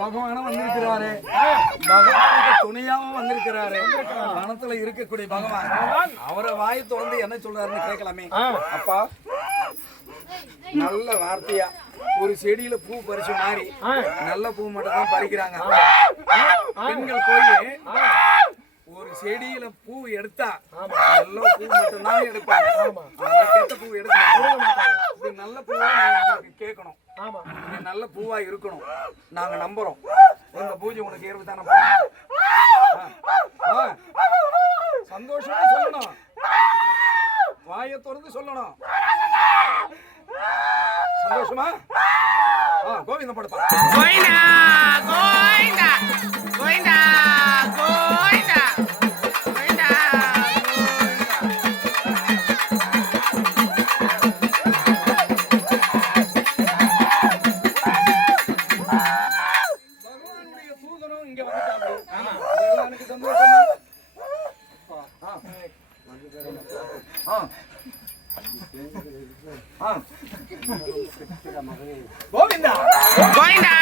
பகவானும் வந்திருக்கிறாரு. பகவானுக்கு துணையாவும் வந்திருக்கிறாரு. மனத்துல இருக்கக்கூடிய பகவான். அவரை வாயை திறந்து என்ன சொல்றாருன்னு கேட்கலாமே. அப்பா நல்ல வார்த்தையா? ஒரு செடியில பூ பறிச்ச மாதிரி. நல்ல பூ மட்டும் தான் பறிக்கிறாங்க. பெண்கள் போய் ஒரு செடியில பூ எடுத்தா நல்ல பூ மட்டும் தான் எடுப்பாங்க கெட்ட பூ எடுக்க மாட்டாங்க. இது நல்ல பூவா கேட்கணும். நல்ல பூவா இருக்கணும். நாங்க நம்புறோம். உங்க பூஜை உனக்கு ஏற்பு ஆ. சந்தோஷமா சொல்லணும். வாயை திறந்து சொல்லணும். சந்தோஷமா? கோவிந்தம் படுப்பா గోవిందా! గోవిందా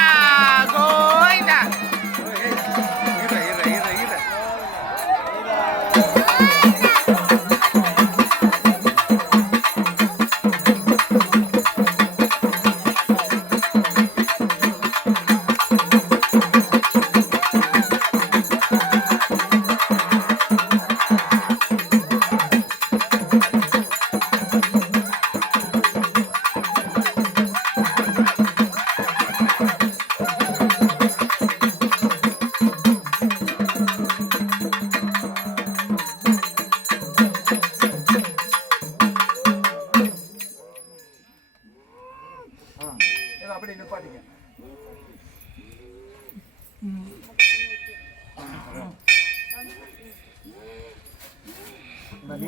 இதை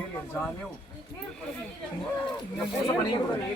எடு சாமியும். இந்த பூசை பண்ணிக்க கொடு.